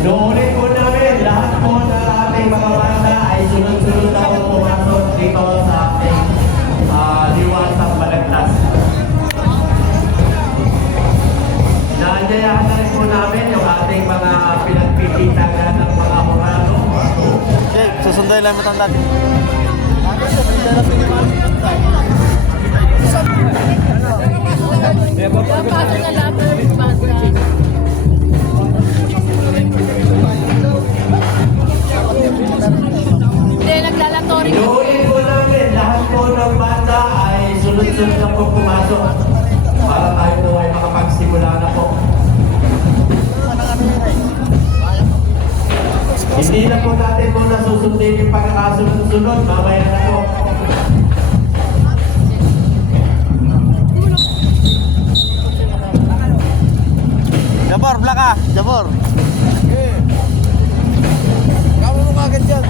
Inuulit po namin, lahat po na ating mga banda ay sunod-sunod na po pumasok dito sa ating Liwasang Balagtas. Naanyayahan na rin po namin yung ating mga pinagpipitagan ng mga horado. Okay, susunduin lang mo itong dati. Hindi, naglalatory. Inuulit po namin, lahat po ng banda ay sunod-sunod na po pumasok para tayo po ay makapagsimula na po. Hindi na po natin po nasusundin yung pagkakasunod-sunod, mamaya na po. Jabor, blaka! Jabor! Kamu mo kagad dyan.